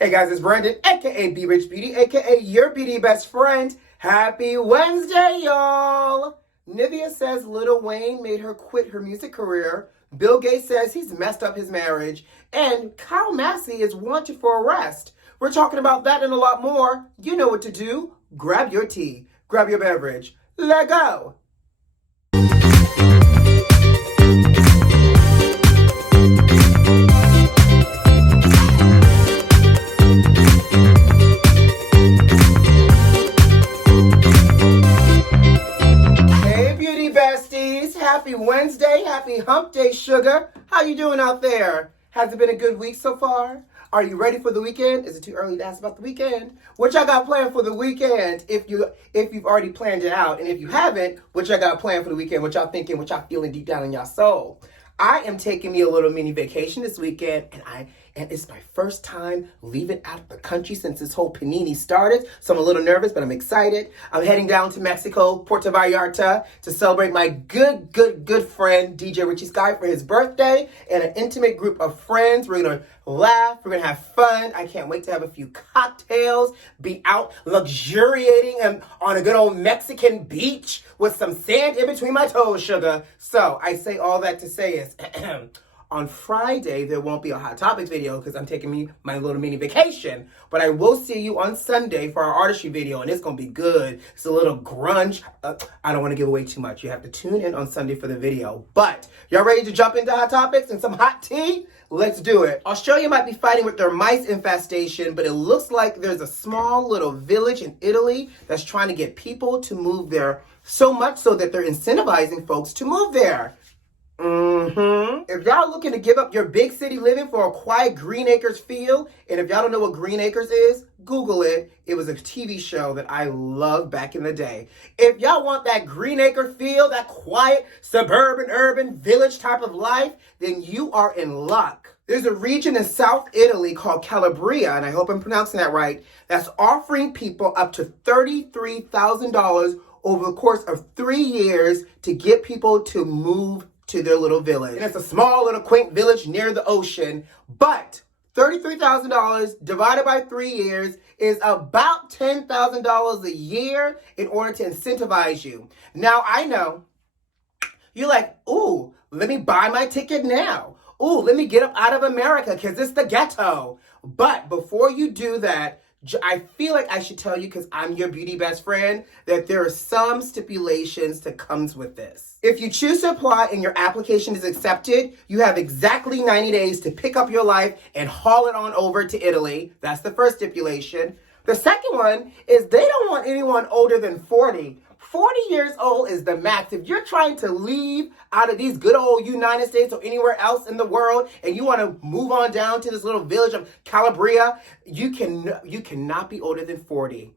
Hey guys, it's Brandon, aka B.Rich Beauty, aka your beauty best friend. Happy Wednesday, y'all! Nivea says Lil Wayne made her quit her music career. Bill Gates says he's messed up his marriage. And Massey is wanted for arrest. We're talking about that and a lot more. You know what to do. Grab your tea, grab your beverage. Let go! Happy Wednesday, happy hump day, sugar. How you doing out there? Has it been a good week so far? Are you ready for the weekend? Is it too early to ask about the weekend? What y'all got planned for the weekend if you've already planned it out? And if you haven't, what y'all got planned for the weekend? What y'all thinking? What y'all feeling deep down in y'all soul? I am taking me a little mini vacation this weekend, and it's my first time leaving out of the country since this whole panini started. So I'm a little nervous, but I'm excited. I'm heading down to Mexico, Puerto Vallarta, to celebrate my good friend, DJ Richie's Guy, for his birthday, and an intimate group of friends. We're gonna laugh, we're gonna have fun. I can't wait to have a few cocktails, be out luxuriating on a good old Mexican beach with some sand in between my toes, sugar. So I say all that to say is, on Friday, there won't be a Hot Topics video because I'm taking me my little mini vacation. But I will see you on Sunday for our artistry video, and it's going to be good. It's a little grunge. I don't want to give away too much. You have to tune in on Sunday for the video. But y'all ready to jump into Hot Topics and some hot tea? Let's do it. Australia might be fighting with their mice infestation, but it looks like there's a small little village in Italy that's trying to get people to move there, so much so that they're incentivizing folks to move there. If y'all looking to give up your big city living for a quiet Green Acres feel, and if y'all don't know what Green Acres is, Google it. It was a TV show that I loved back in the day. If y'all want that Green Acre feel, that quiet, suburban, urban, village type of life, then you are in luck. There's a region in South Italy called Calabria, and I hope I'm pronouncing that right, that's offering people up to $33,000 over the course of 3 years to get people to move to their little village. And it's a small little quaint village near the ocean, but $33,000 divided by 3 years is about $10,000 a year in order to incentivize you. Now, I know you're like, ooh, let me buy my ticket now. Ooh, let me get up out of America because it's the ghetto. But before you do that, I feel like I should tell you, because I'm your beauty best friend, that there are some stipulations that comes with this. If you choose to apply and your application is accepted, you have exactly 90 days to pick up your life and haul it on over to Italy. That's the first stipulation. The second one is they don't want anyone older than 40. 40 years old is the max. If you're trying to leave out of these good old United States or anywhere else in the world and you want to move on down to this little village of Calabria, you cannot be older than 40.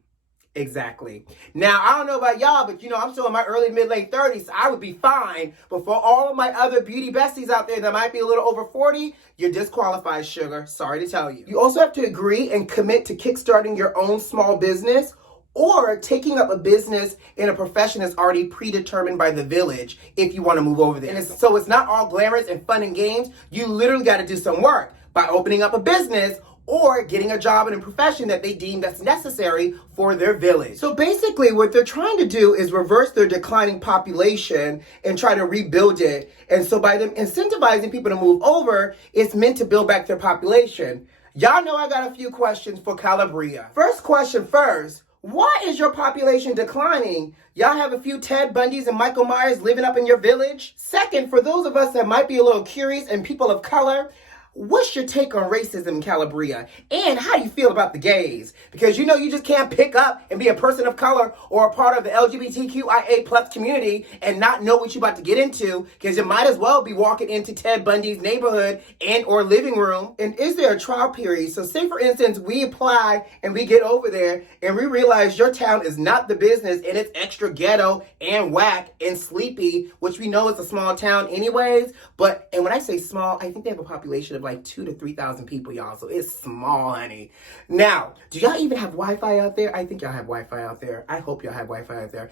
Exactly. Now, I don't know about y'all, but I'm still in my early, late 30s, so I would be fine. But for all of my other beauty besties out there that might be a little over 40, you're disqualified, sugar. Sorry to tell you. You also have to agree and commit to kickstarting your own small business, or taking up a business in a profession that's already predetermined by the village if you want to move over there. And so it's not all glamorous and fun and games. You literally got to do some work by opening up a business or getting a job in a profession that they deem that's necessary for their village. So basically what they're trying to do is reverse their declining population and try to rebuild it. And so by them incentivizing people to move over, it's meant to build back their population. Y'all know I got a few questions for Calabria. First question first. Why is your population declining? Y'all have a few Ted Bundys and Michael Myers living up in your village? Second, for those of us that might be a little curious and people of color, what's your take on racism in Calabria? And how do you feel about the gays? Because you just can't pick up and be a person of color or a part of the LGBTQIA plus community and not know what you're about to get into, because you might as well be walking into Ted Bundy's neighborhood and or living room. And is there a trial period? So say, for instance, we apply and we get over there and we realize your town is not the business and it's extra ghetto and whack and sleepy, which we know is a small town anyways. And when I say small, I think they have a population of like 2,000 to 3,000 people, y'all. So it's small, honey. Now, do y'all even have Wi-Fi out there? I think y'all have Wi-Fi out there. I hope y'all have Wi-Fi out there.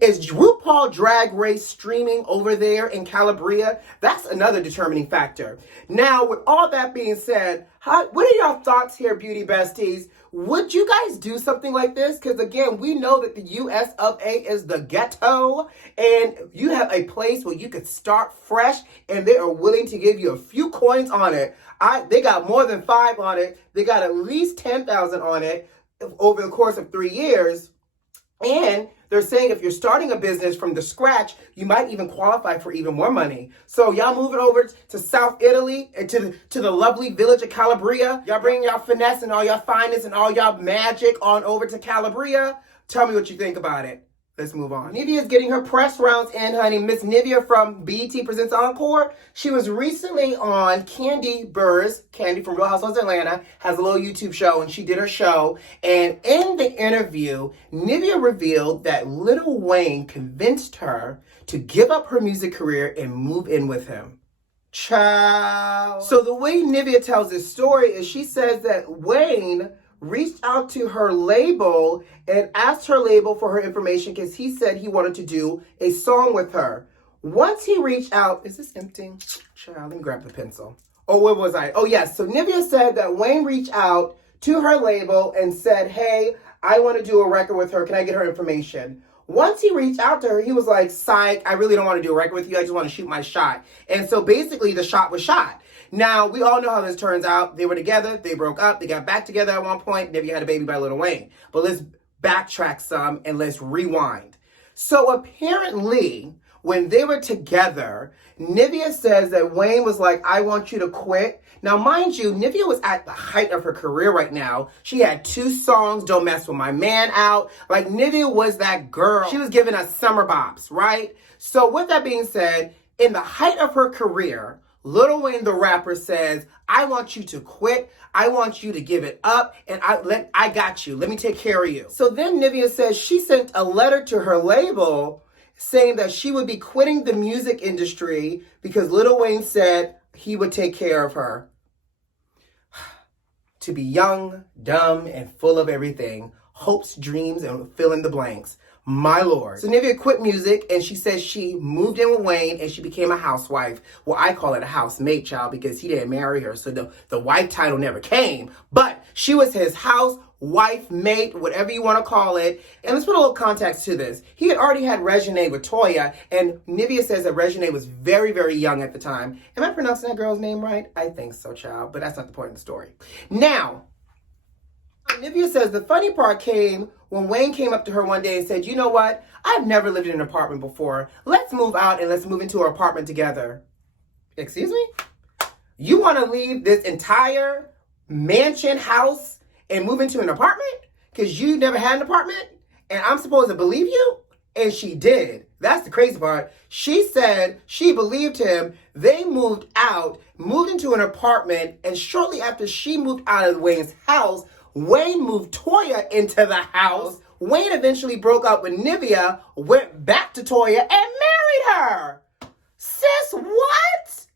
Is RuPaul Drag Race streaming over there in Calabria? That's another determining factor. Now, with all that being said, What are y'all thoughts here, beauty besties? Would you guys do something like this? Because again, we know that the US of A is the ghetto, and you have a place where you could start fresh, and they are willing to give you a few coins on it. They got more than 5 on it. They got at least 10,000 on it over the course of 3 years. And they're saying if you're starting a business from the scratch, you might even qualify for even more money. So y'all moving over to South Italy and to the lovely village of Calabria. Y'all bringing y'all finesse and all y'all fineness and all y'all magic on over to Calabria. Tell me what you think about it. Let's move on. Nivea's getting her press rounds in, honey. Miss Nivea from BET Presents Encore. She was recently on Kandi from Real Housewives of Atlanta, has a little YouTube show, and she did her show. And in the interview, Nivea revealed that Lil Wayne convinced her to give up her music career and move in with him. Child. So the way Nivea tells this story is she says that Wayne reached out to her label and asked her label for her information because he said he wanted to do a song with her. Once he reached out, is this empty? Child, let me grab the pencil. Oh, where was I? Oh, yes. So Nivea said that Wayne reached out to her label and said, hey, I want to do a record with her. Can I get her information? Once he reached out to her, he was like, psych, I really don't want to do a record with you. I just want to shoot my shot. And so basically the shot was shot. Now, we all know how this turns out. They were together, they broke up, they got back together at one point. Nivea had a baby by Lil Wayne. But let's backtrack some and let's rewind. So apparently, when they were together, Nivea says that Wayne was like, I want you to quit. Now, mind you, Nivea was at the height of her career right now. She had 2 songs, Don't Mess With My Man, out. Like, Nivea was that girl. She was giving us summer bops, right? So with that being said, in the height of her career, Lil Wayne the rapper says, I want you to quit. I want you to give it up. And I got you. Let me take care of you. So then Nivea says she sent a letter to her label saying that she would be quitting the music industry because Lil Wayne said he would take care of her. To be young, dumb, and full of everything, hopes, dreams, and fill in the blanks. My Lord. So Nivea quit music, and she says she moved in with Wayne, and she became a housewife. Well, I call it a housemate, child, because he didn't marry her, so the wife title never came. But she was his housewife, mate, whatever you want to call it. And let's put a little context to this. He had already had Reginae with Toya, and Nivea says that Reginae was very, very young at the time. Am I pronouncing that girl's name right? I think so, child, but that's not the point of the story. Now, Nivea says the funny part came when Wayne came up to her one day and said, you know what? I've never lived in an apartment before. Let's move out and let's move into an apartment together. Excuse me? You want to leave this entire mansion house and move into an apartment? Because you never had an apartment? And I'm supposed to believe you? And she did. That's the crazy part. She said she believed him. They moved out, moved into an apartment, and shortly after she moved out of Wayne's house, Wayne moved Toya into the house. Wayne eventually broke up with Nivea, went back to Toya, and married her. Sis, what?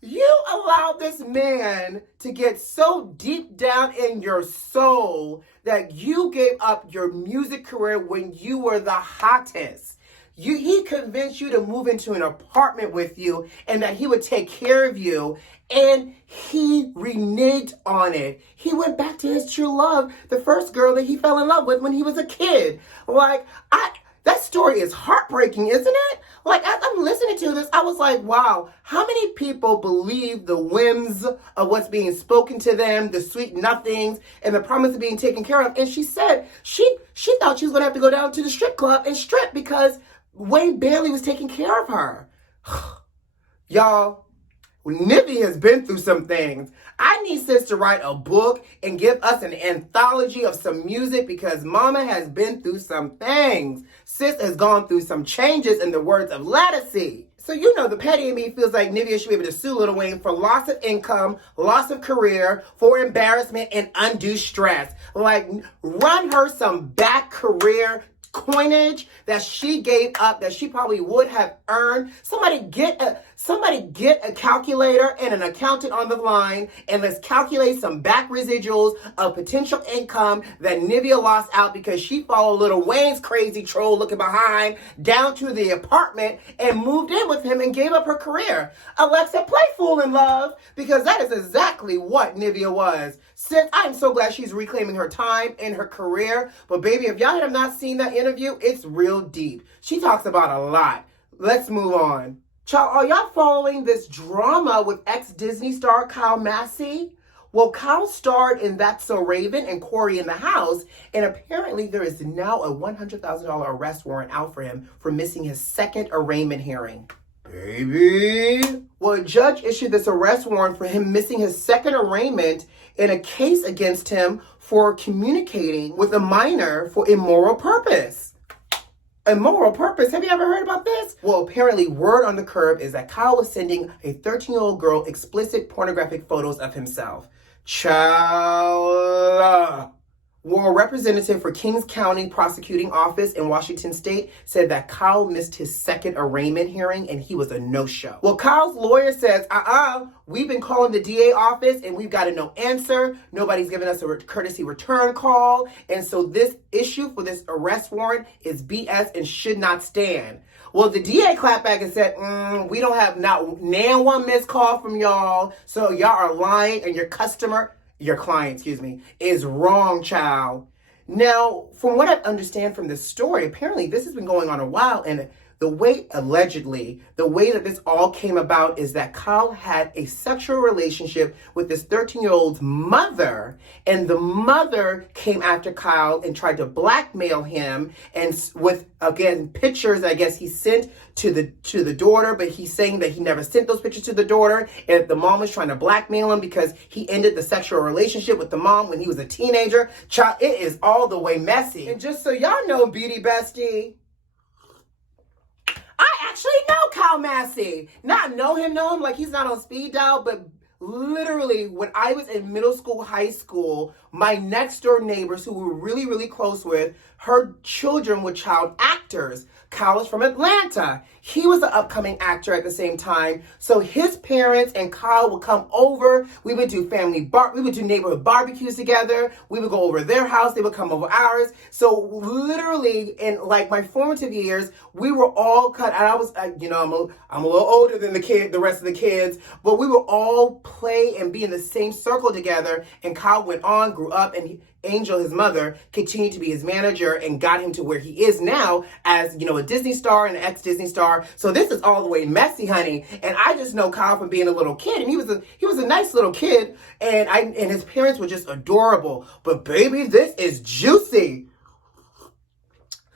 You allowed this man to get so deep down in your soul that you gave up your music career when you were the hottest. He convinced you to move into an apartment with you and that he would take care of you. And he reneged on it. He went back to his true love, the first girl that he fell in love with when he was a kid. Like, that story is heartbreaking, isn't it? Like, as I'm listening to this, I was like, wow, how many people believe the whims of what's being spoken to them, the sweet nothings, and the promise of being taken care of? And she said she thought she was going to have to go down to the strip club and strip because Wayne barely was taking care of her. Y'all, Nivea has been through some things. I need sis to write a book and give us an anthology of some music because mama has been through some things. Sis has gone through some changes in the words of Lattice. So you know the petty in me feels like Nivea should be able to sue Lil Wayne for loss of income, loss of career, for embarrassment, and undue stress. Like, run her some back career coinage that she gave up that she probably would have earned. Somebody get Somebody get a calculator and an accountant on the line, and let's calculate some back residuals of potential income that Nivea lost out because she followed Lil Wayne's crazy troll looking behind down to the apartment and moved in with him and gave up her career. Alexa, play Fool in Love, because that is exactly what Nivea was. Since I'm so glad she's reclaiming her time and her career. But baby, if y'all have not seen that interview, it's real deep. She talks about a lot. Let's move on. Child, are y'all following this drama with ex-Disney star Kyle Massey? Well, Kyle starred in That's So Raven and Corey in the House, and apparently there is now a $100,000 arrest warrant out for him for missing his second arraignment hearing. Baby. Well, a judge issued this arrest warrant for him missing his second arraignment in a case against him for communicating with a minor for immoral purpose. Immoral purpose? Have you ever heard about this? Well, apparently word on the curb is that Kyle was sending a 13-year-old girl explicit pornographic photos of himself. Child. Well, a representative for Kings County Prosecuting Office in Washington State said that Kyle missed his second arraignment hearing and he was a no-show. Well, Kyle's lawyer says, we've been calling the DA office and we've got a no answer. Nobody's given us a courtesy return call. And so this issue for this arrest warrant is BS and should not stand. Well, the DA clapped back and said, we don't have not one missed call from y'all. So y'all are lying and your client, is wrong, child. Now, from what I understand from this story, apparently this has been going on a while, and the way that this all came about is that Kyle had a sexual relationship with this 13-year-old's mother, and the mother came after Kyle and tried to blackmail him, and with, again, pictures I guess he sent to the daughter, but he's saying that he never sent those pictures to the daughter, and the mom was trying to blackmail him because he ended the sexual relationship with the mom when he was a teenager. Child, it is all the way messy. And just so y'all know, Beauty Bestie, I actually know Kyle Massey. Not know him like he's not on speed dial, but literally when I was in middle school, high school, my next door neighbors who we were really, really close with, her children were child actors. Kyle is from Atlanta. He was an upcoming actor at the same time. So his parents and Kyle would come over. We would do we would do neighborhood barbecues together. We would go over their house. They would come over ours. So literally in like my formative years, we were all cut. And I was, I'm a little older than the rest of the kids, but we would all play and be in the same circle together. And Kyle went on, grew up, and Angel, his mother, continued to be his manager and got him to where he is now as, a Disney star and an ex-Disney star. So this is all the way messy, honey. And I just know Kyle from being a little kid. And he was a nice little kid. And his parents were just adorable. But baby, this is juicy.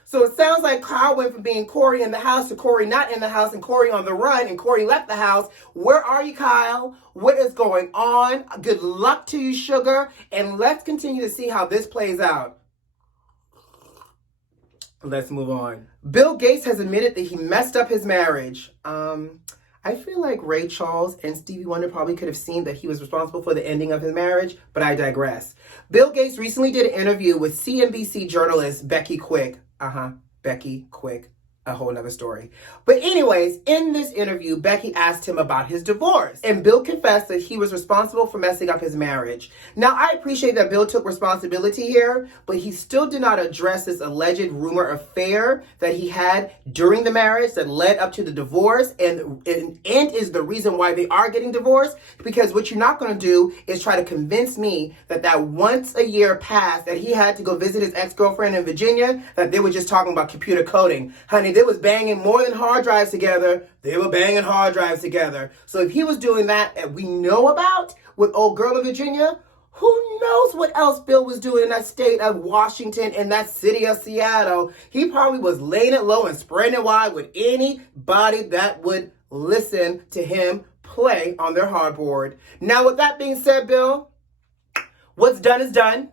So it sounds like Kyle went from being Corey in the house to Corey not in the house and Corey on the run and Corey left the house. Where are you, Kyle? What is going on? Good luck to you, sugar. And let's continue to see how this plays out. Let's move on. Bill Gates has admitted that he messed up his marriage. I feel like Ray Charles and Stevie Wonder probably could have seen that he was responsible for the ending of his marriage, but I digress. Bill Gates recently did an interview with CNBC journalist Becky Quick. Becky Quick. A whole nother story. But anyways, in this interview, Becky asked him about his divorce. And Bill confessed that he was responsible for messing up his marriage. Now, I appreciate that Bill took responsibility here, but he still did not address this alleged rumor affair that he had during the marriage that led up to the divorce and is the reason why they are getting divorced. Because what you're not going to do is try to convince me that once a year passed that he had to go visit his ex-girlfriend in Virginia, that they were just talking about computer coding. Honey, they was banging more than hard drives together. They were banging hard drives together. So if he was doing that we know about with old girl in Virginia, who knows what else Bill was doing in that state of Washington and that city of Seattle. He probably was laying it low and spreading it wide with anybody that would listen to him play on their hardboard. Now, with that being said, Bill, what's done is done.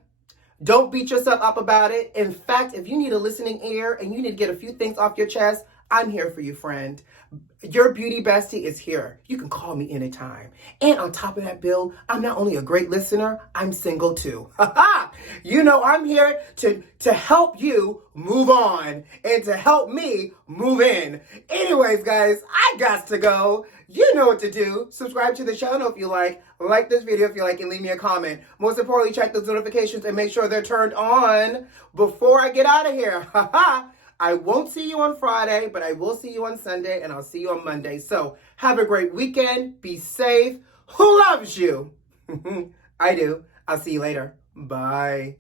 Don't beat yourself up about it. In fact, if you need a listening ear and you need to get a few things off your chest, I'm here for you, friend. Your beauty bestie is here. You can call me anytime. And on top of that, Bill, I'm not only a great listener, I'm single too. I'm here to help you move on and to help me move in. Anyways, guys, I got to go. You know what to do. Subscribe to the channel if you like this video if you like, and leave me a comment. Most importantly, check those notifications and make sure they're turned on before I get out of here. Haha. I won't see you on Friday, but I will see you on Sunday, and I'll see you on Monday. So have a great weekend. Be safe. Who loves you? I do. I'll see you later. Bye.